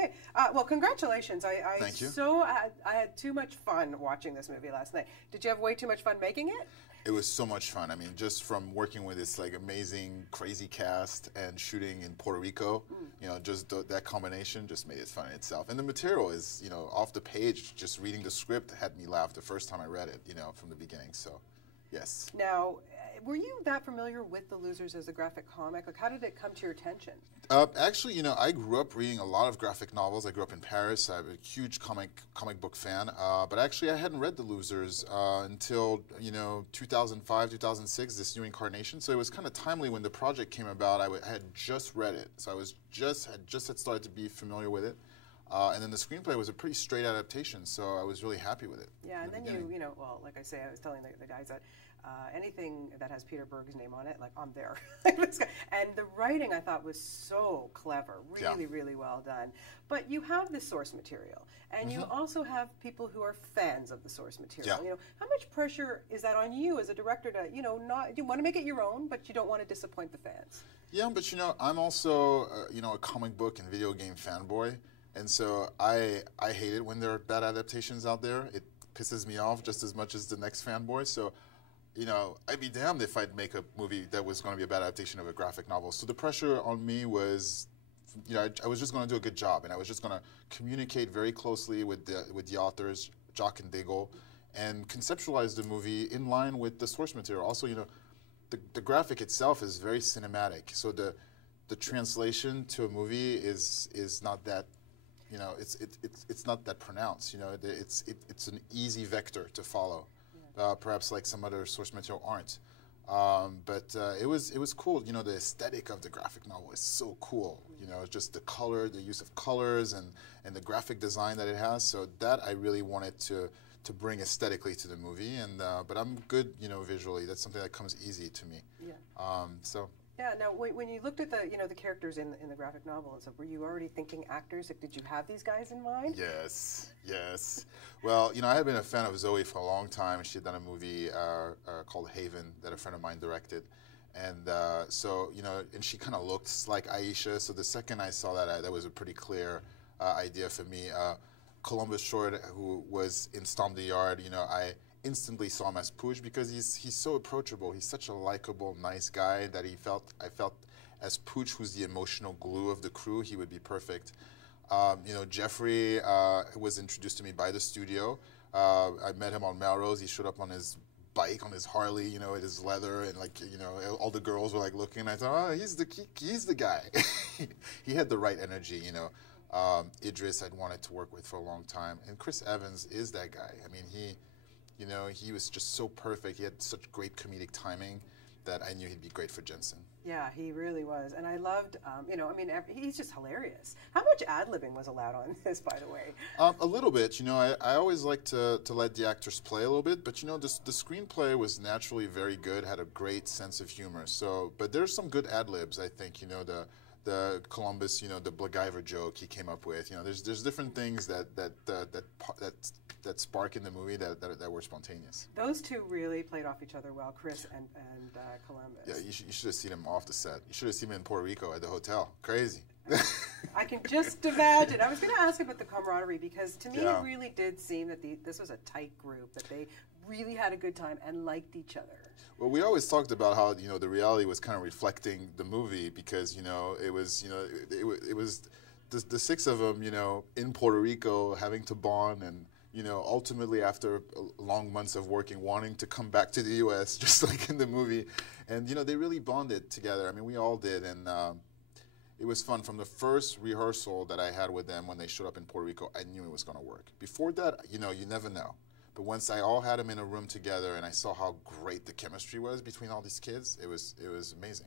Hey, well, congratulations. Thank you. I had too much fun watching this movie last night. Did you have way too much fun making it? It was so much fun. I mean, just from working with this like amazing, crazy cast and shooting in Puerto Rico, just that combination just made it fun in itself. And the material is, off the page. Just reading the script had me laugh the first time I read it, from the beginning. So, yes. Now, were you that familiar with The Losers as a graphic comic? Like, how did it come to your attention? Actually, I grew up reading a lot of graphic novels. I grew up in Paris. I'm a huge comic book fan. But actually, I hadn't read The Losers until 2005, 2006, this new incarnation. So it was kind of timely when the project came about. I had just read it, so I was had started to be familiar with it. And then the screenplay was a pretty straight adaptation, so I was really happy with it. Yeah, and then well, like I say, I was telling the guys that anything that has Peter Berg's name on it, like, I'm there. And the writing, I thought, was so clever, really well done. But you have the source material, and you also have people who are fans of the source material. Yeah. How much pressure is that on you as a director to, not, you want to make it your own, but you don't want to disappoint the fans? Yeah, but I'm also, a comic book and video game fanboy. And so I hate it when there are bad adaptations out there. It pisses me off just as much as the next fanboy. So, I'd be damned if I'd make a movie that was going to be a bad adaptation of a graphic novel. So the pressure on me was, I was just going to do a good job, and I was just going to communicate very closely with the authors, Jacques and Daigle, and conceptualize the movie in line with the source material. Also, the graphic itself is very cinematic. So the translation to a movie is not that. It's not that pronounced. It's an easy vector to follow, perhaps like some other source material aren't. But it was cool. The aesthetic of the graphic novel is so cool. Just the color, the use of colors, and the graphic design that it has. So that I really wanted to bring aesthetically to the movie. And but I'm good, visually. That's something that comes easy to me. Yeah. Yeah. Now, when you looked at the characters in the graphic novel and stuff, were you already thinking actors? Like, did you have these guys in mind? Yes. Well, I had been a fan of Zoe for a long time. She had done a movie called Haven that a friend of mine directed, and and she kind of looks like Aisha. So the second I saw that, that was a pretty clear idea for me. Columbus Short, who was in Stomp the Yard, I instantly saw him as Pooch because he's so approachable. He's such a likable, nice guy that I felt as Pooch, who's the emotional glue of the crew, he would be perfect. Jeffrey was introduced to me by the studio. I met him on Melrose. He showed up on his bike, on his Harley, with his leather, and all the girls were looking. I thought, oh, he's the guy. He had the right energy, Idris I'd wanted to work with for a long time, and Chris Evans is that guy. I mean, he was just so perfect. He had such great comedic timing that I knew he'd be great for Jensen. Yeah, he really was. And I loved, he's just hilarious. How much ad-libbing was allowed on this, by the way? A little bit. I always like to let the actors play a little bit, but, the screenplay was naturally very good, had a great sense of humor. So, but there's some good ad-libs, I think, the Columbus, the Blagaiver joke he came up with. There's different things that spark in the movie that were spontaneous. Those two really played off each other well, Chris and Columbus. Yeah, you should have seen him off the set. You should have seen him in Puerto Rico at the hotel. Crazy. I can just imagine. I was going to ask about the camaraderie because to me it really did seem that this was a tight group, that they really had a good time and liked each other. Well, we always talked about how the reality was kind of reflecting the movie because it was the six of them in Puerto Rico having to bond and ultimately after long months of working wanting to come back to the U.S. just like in the movie, and they really bonded together. I mean, we all did, and it was fun. From the first rehearsal that I had with them when they showed up in Puerto Rico, I knew it was going to work. Before that, you never know. But once I all had them in a room together and I saw how great the chemistry was between all these kids, it was amazing.